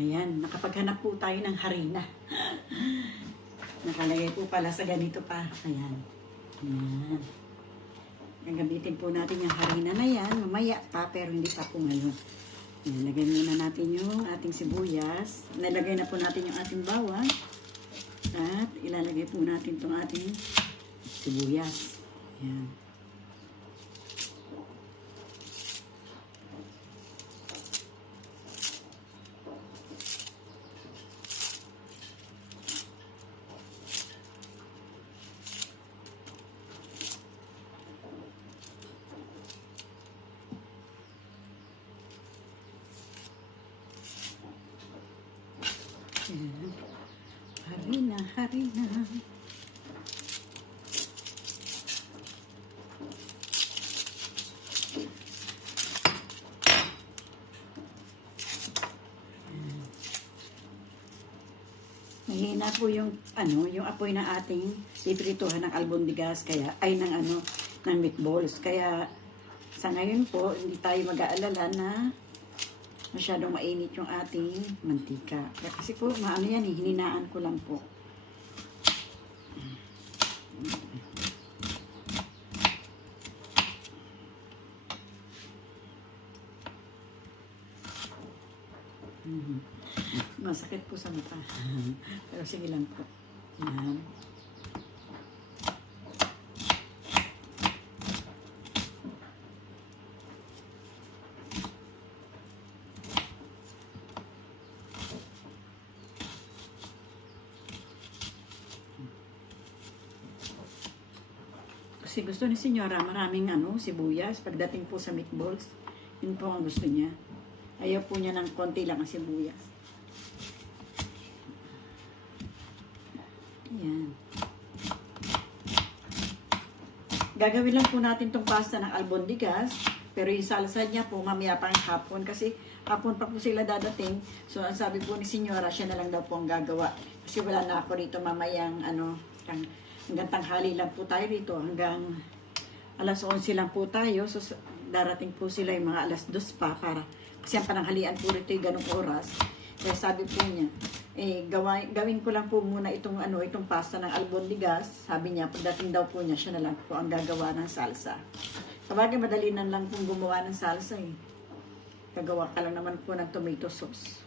Ayan, nakapaghanap po tayo ng harina. Nakalagay po pala sa ganito pa. Ayan. Ayan. Gagamitin po natin yung harina na yan. Mamaya pa, pero hindi pa po ngayon. Ayan, lagay muna natin yung ating sibuyas. Nalagay na po natin yung ating bawang. At ilalagay po natin itong ating sibuyas. Ayan. Ayan. Harina, harina. Mahina po yung ano, yung apoy na ating piprituhan ng albondigas kaya ay ng ano ng meatballs. Kaya sa ngayon po hindi tayo mag-aalala na masyadong mainit yung ating mantika. Kaya kasi po, maano yan eh, hininaan ko lang po. Mhm. Masakit po sa mata. Pero sige lang po. Yan. Kasi gusto ni Senyora maraming ano, sibuyas. Pagdating po sa meatballs, yun po ang gusto niya. Ayaw po niya ng konti lang ang sibuyas. Yan. Gagawin lang po natin tong pasta ng albondigas. Pero yung salsa niya po, mamaya pang hapon. Kasi hapon pa po sila dadating. So, ang sabi po ni Senyora, siya na lang daw po ang gagawa. Kasi wala na ako rito mamayang ano, hang, hanggang tanghali lang po tayo rito. Hanggang alas 11 lang po tayo. So, darating po sila yung mga alas 2 pa para kasi ang pananghalian po rito yung ganong oras. Kaya sabi po niya, eh, gawa, gawin ko lang po muna itong, ano, itong pasta ng albondigas. Sabi niya, pagdating daw po niya, siya na lang po ang gagawa ng salsa. Sabagay, madali na lang pong gumawa ng salsa eh. Gagawa ka lang naman po ng tomato sauce.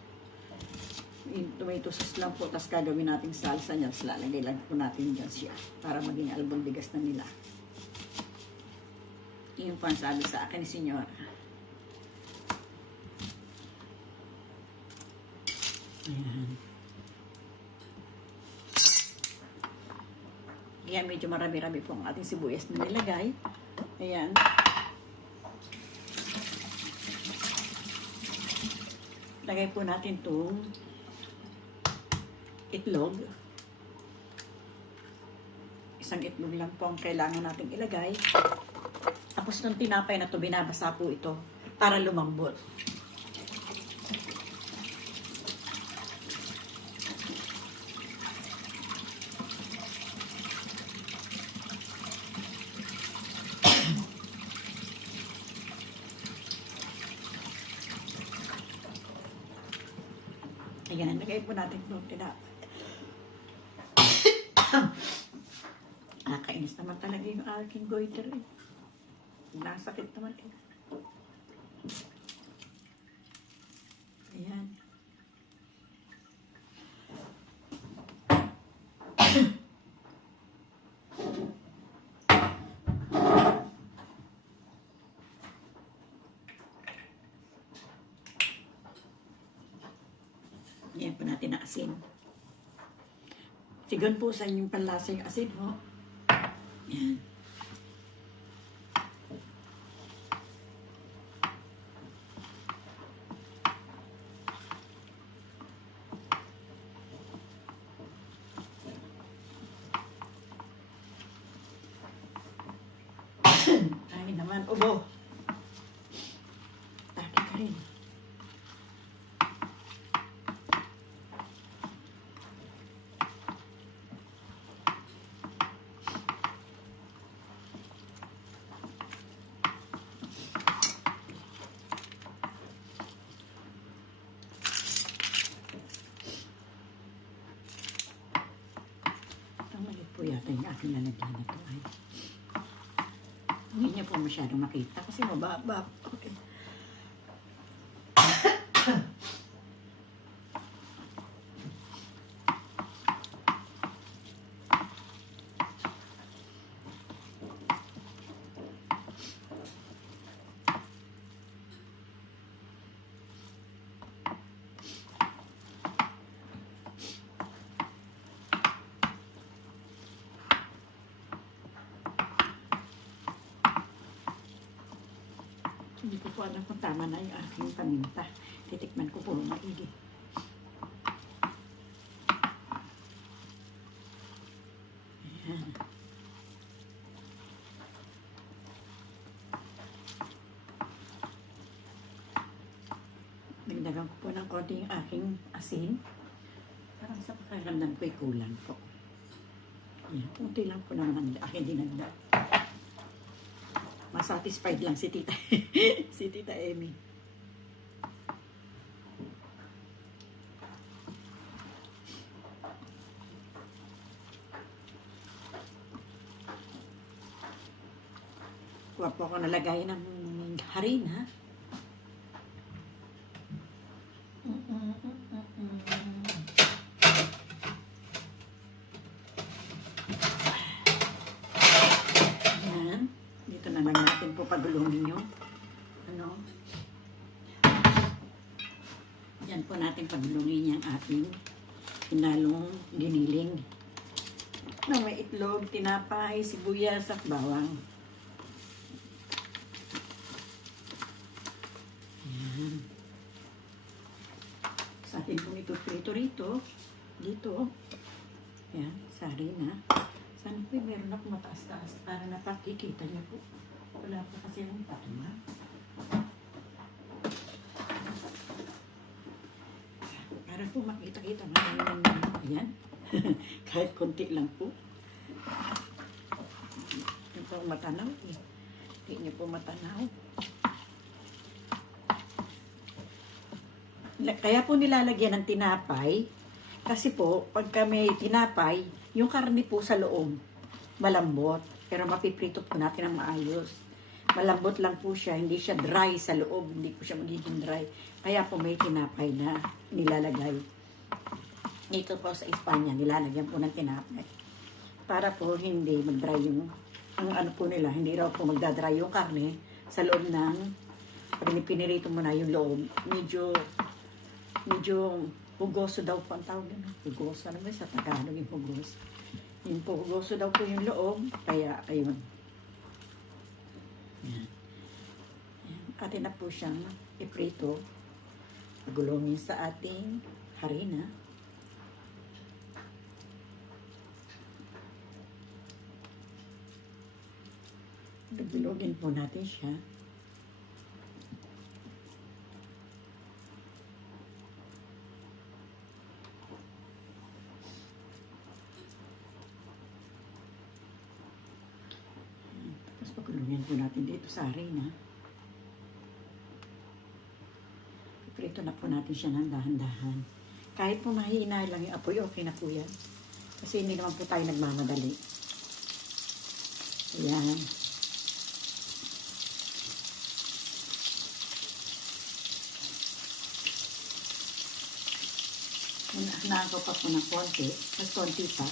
Yung tomato sauce lang po, tapos gagawin natin salsa niya, tapos lalagay lang po natin dyan siya para maging albondigas na nila. Yun po ang sabi sa akin ni Senyora. Ayan. Ayan, medyo marami-rami po ang ating sibuyas na nilagay. Ayan. Lagay po natin itong itlog. Isang itlog lang po ang kailangan nating ilagay. Tapos nung tinapay na to binabasa po ito para lumambot. Ayan, lagay po natin itong tinapay. Nakakainis naman talaga yung aking goiter eh. Nasakit naman eh. Ayan. Yan po natin ang asin. Sigan po sa inyong panlasa yung asin, ho. Yan. hindi niya po masyadong makita kasi mababa Hindi ko po alam kung tama na yung aking paminta. Titikman ko po maigi. Ayan. Dagdagan ko po ng konti yung aking asin. Parang sa pakiramdam ko'y kulang po. Ayan, kunti lang po naman ang aking dinagdag masatisfied lang si Tita si Tita Emmy. Kuha po ako nalagay ng harina. Yan. Dito na lang natin po pagulungin yung ano. Yan po natin pagulungin yung ating pinalong giniling. Na may itlog, tinapay, sibuyas at bawang. Yan. Sa atin pong ito rito. Dito. Yan, sa harina. Sana po meron ako mataas-taas para napakikita niyo po. Wala po kasi yung tama. Para po makita-kita yung ayan. Kahit konti lang po. Yung po matanaw eh. Hindi niyo po matanaw. Na- Kaya po nilalagyan ng tinapay kasi po, pagka may tinapay, yung karne po sa loob, malambot. Pero mapiprito po natin ng maayos. Malambot lang po siya, hindi siya dry sa loob, hindi po siya magiging dry. Kaya po may tinapay na nilalagay. Dito po sa Espanya, nilalagyan po ng tinapay. Para po hindi mag-dry yung, ang ano po nila, hindi raw po magdadry yung karne sa loob ng, pag pinirito mo na yung loob, medyo, medyo Hugoso daw po ang tawag yun. Hugoso. Ano ba sa Tagalog yung hugoso? Yung po, hugoso daw po yung loob. Kaya, ayun. Yan. Yan. Atin na po siyang iprito. Pagulongin sa ating harina. Pagulogin po natin siya. Tapos pagulungin po natin dito sa harina. Prito na po natin siya ng dahan-dahan. Kahit po mahina lang yung apoy, okay na po yan. Kasi hindi naman po tayo nagmamadali. Ayan. Unahan ko pa po ng konti, mas konti pa,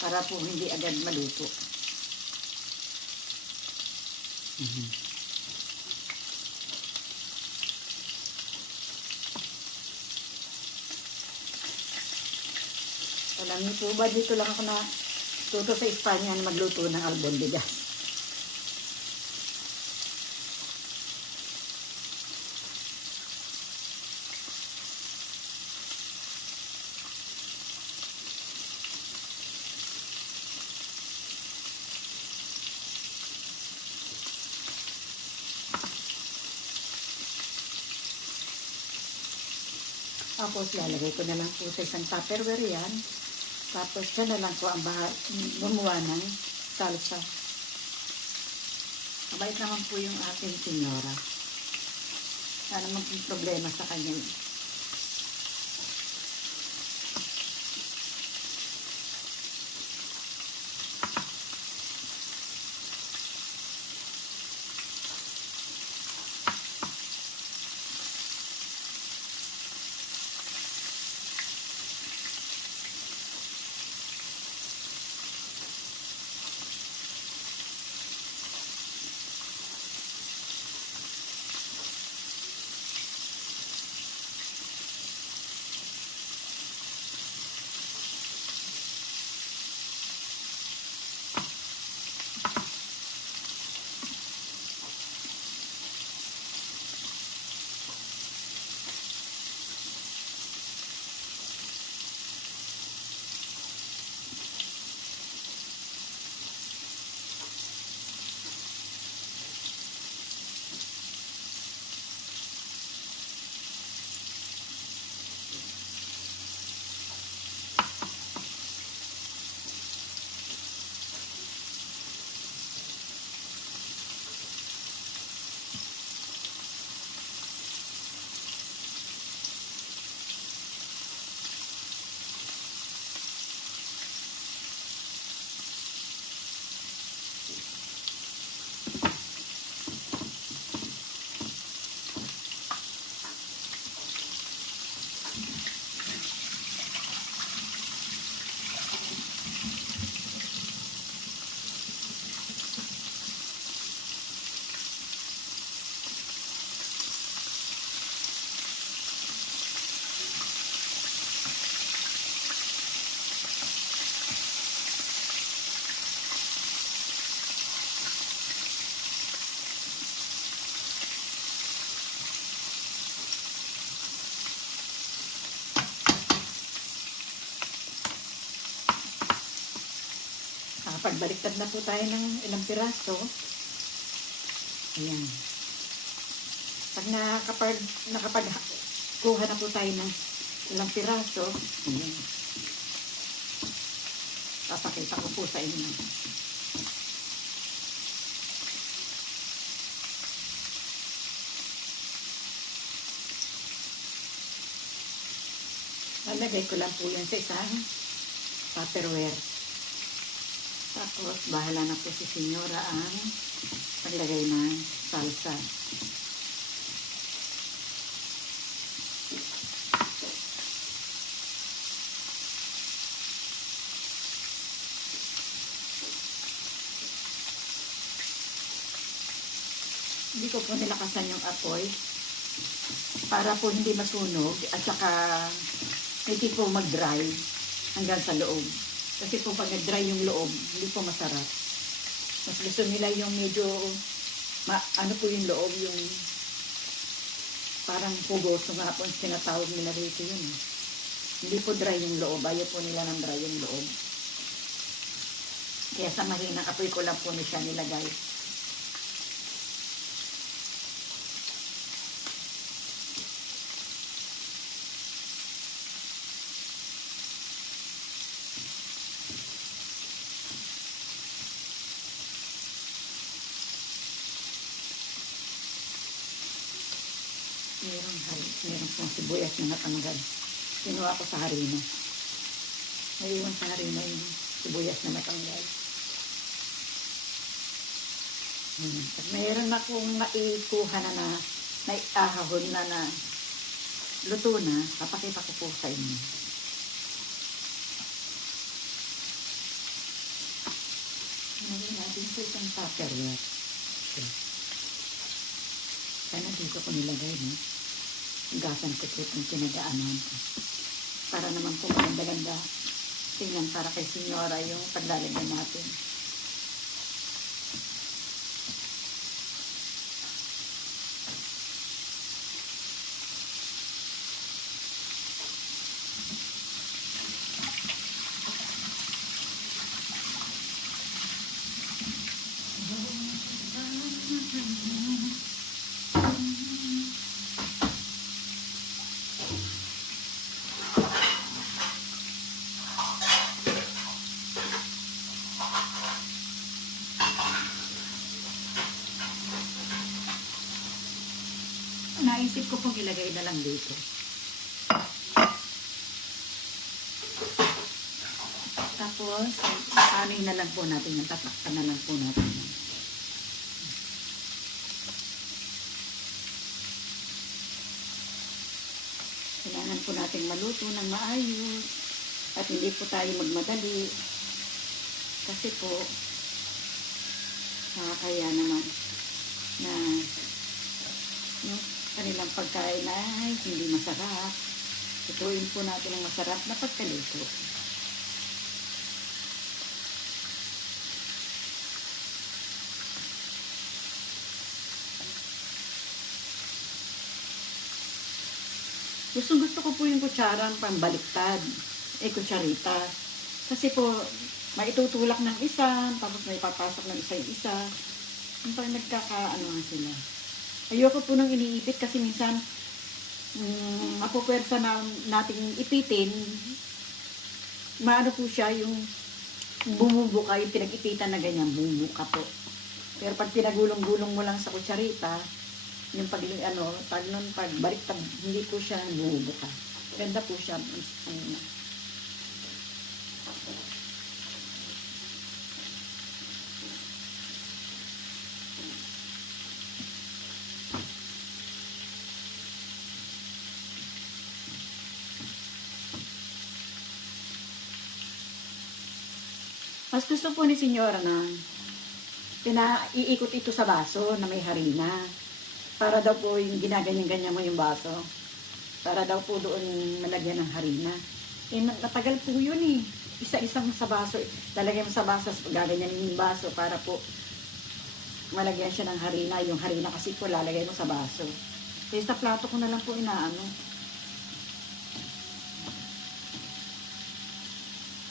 para po hindi agad maluto. Alam niyo po ba, dito lang ako na tuto sa Espanya na magluto ng albondigas. Tapos lalagay ko na lang po sa isang tupperware yan. Tapos siya na lang po ang gumawa ng salsa. Mabait naman po yung ating senyora. Wala naman pong problema sa kanya. Nakapagbaliktad na po tayo ng ilang piraso. Ayan. Pag nakapag, nakapag kuha na po tayo ng ilang piraso, ayan. Papakita ko po sa inyo. Lalagay ko lang po yan sa isang tupperware. Tapos, bahala na po si Senyora ang paglagay ng salsa. Hindi ko po nilakasan yung apoy para po hindi masunog at saka hindi po mag-dry hanggang sa loob. Kasi po pag nag-dry yung loob, hindi po masarap. Mas gusto nila yung medyo, ma, ano po yung loob, yung parang pugoso nga po, tinatawag nila rito yun. Hindi po dry yung loob, ayaw po nila ng dry yung loob. Kaya sa mahinang apoy ko lang po na siya nilagay. Meron, hari, pong sibuyas na natanggal. Kinuha ko sa harina. Naiwan sa harina yung sibuyas na natanggal. Hmm. At mayroon akong maikuha na na naiahahon na na luto na. Papakita ko po sa inyo. Ngayon natin po itong tupperware. Okay. Sana dito ko nilagay, no? Gasan ko po itong pinagaanan ko. Para naman po maganda-ganda. Tingnan para kay Senyora yung paglalagay natin. Naisip ko pong ilagay na lang dito. Tapos, ano na lang po natin yung tatakpan na lang po natin. yan. Kailangan po natin maluto ng maayos at hindi po tayo magmadali kasi po nakakaya naman na yung kanilang pagkain ay hindi masarap. Ituin po natin ang masarap na pagkaluto. Gustong gusto ko po yung kutsarang pambaliktad. Eh, kutsarita. Kasi po, maitutulak ng isa, tapos may papasok ng isa yung isa. Yung parang nagkakaano nga sila. Ayoko po nang iniipit kasi minsan mm, mapupwersa na nating ipitin. Maano po siya yung bumubuka, yung pinag-ipitan na ganyan, bumubuka po. Pero pag pinagulong-gulong mo lang sa kutsarita, yung pag ano, pag nun, pag baliktad, hindi po siya bumubuka. Ganda po siya. Ano, Mas gusto po ni Senyora na pinaiikot ito sa baso na may harina. Para daw po yung ginaganyan-ganyan mo yung baso. Para daw po doon malagyan ng harina. Eh, na- natagal po yun eh. Isa-isang sa baso. Lalagyan mo sa baso, gaganyan yung baso para po malagyan siya ng harina. Yung harina kasi po lalagay mo sa baso. Kaya sa plato ko na lang po inaano.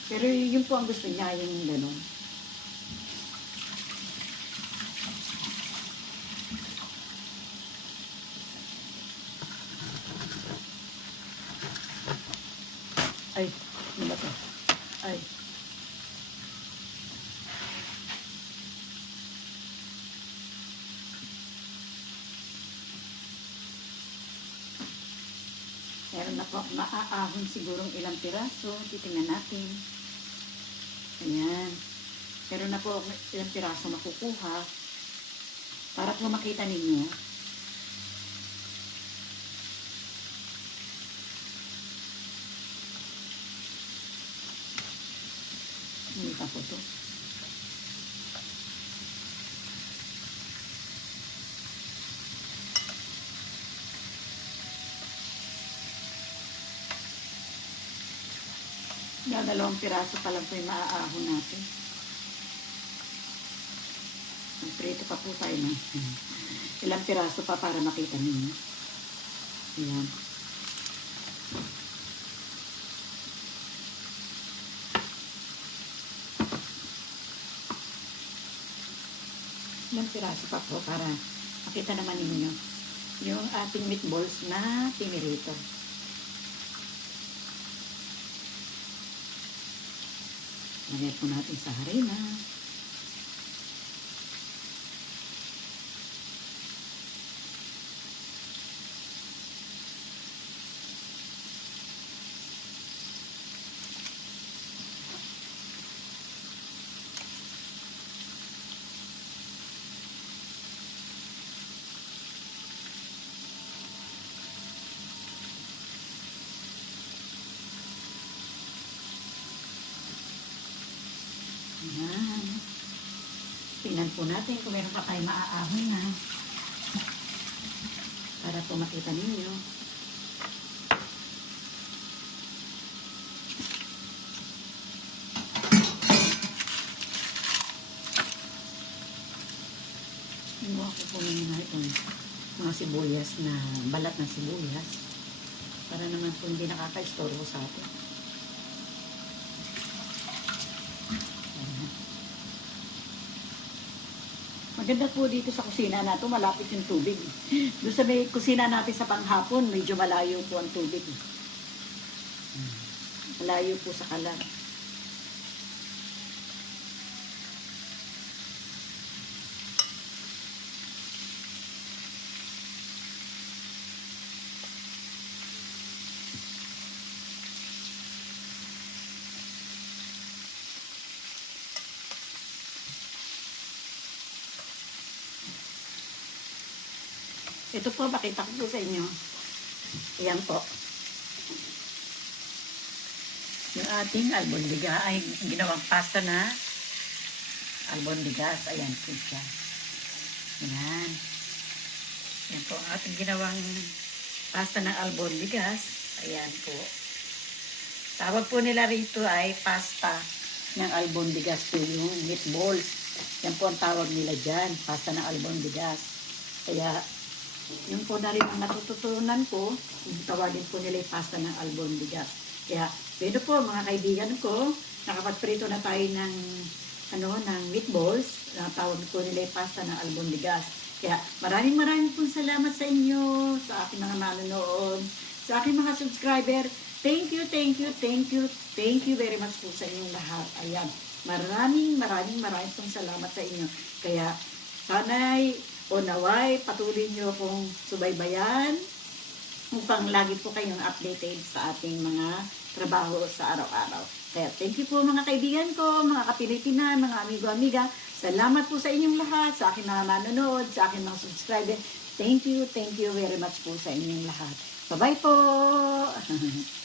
Pero yun po ang gusto niya, yung gano'n. Ay, hindi ba Ay. Meron na po, maaahon sigurong ilang piraso. Titingnan natin. Ayan. Meron na po ilang piraso makukuha. Para po makita ninyo. Hindi pa po to. Dadalawang piraso pa lang po yung maaahon natin. Magprito pa po tayo ng ilang piraso pa para makita ninyo. Ayan. Ilang piraso pa po para makita naman ninyo yung ating meatballs na pinirito. Lagay po natin sa harina. Ayan. Tingnan po natin kung meron pa tayo maaahon na. Para po makita ninyo. Gumawa ko po muna itong mga sibuyas na balat na sibuyas. Para naman po hindi nakaka-istorbo sa atin. Maganda po dito sa kusina nato, malapit yung tubig. Doon sa may kusina natin sa panghapon, medyo malayo po ang tubig. Malayo po sa kalan. Ito po, pakita ko sa inyo. Ayan po. Yung ating albondiga ay ginawang pasta na albondigas. Ayan po siya. Ayan. Ayan po ang ating ginawang pasta ng albondigas. Ayan po. Tawag po nila rito ay pasta ng albondigas po yung meatballs. Yan po ang tawag nila dyan. Pasta ng albondigas. Kaya yun po na rin ang natututunan ko, yung tawagin po nila yung pasta ng albondigas. Kaya, pwede po mga kaibigan ko, nakapagprito na tayo ng, ano, ng meatballs, na tawag po nila yung pasta ng albondigas. Kaya, maraming maraming po salamat sa inyo, sa aking mga manonood, sa aking mga subscriber. Thank you, thank you, thank you, thank you very much po sa inyong lahat. Ayan, maraming, maraming, maraming pong salamat sa inyo. Kaya, sana'y o naway patuloy nyo akong subaybayan upang lagi po kayong updated sa ating mga trabaho sa araw-araw. Kaya thank you po mga kaibigan ko, mga kapilipinan, mga amigo-amiga. Salamat po sa inyong lahat, sa aking mga manonood, sa aking mga subscriber. Thank you, thank you very much po sa inyong lahat. Bye-bye po!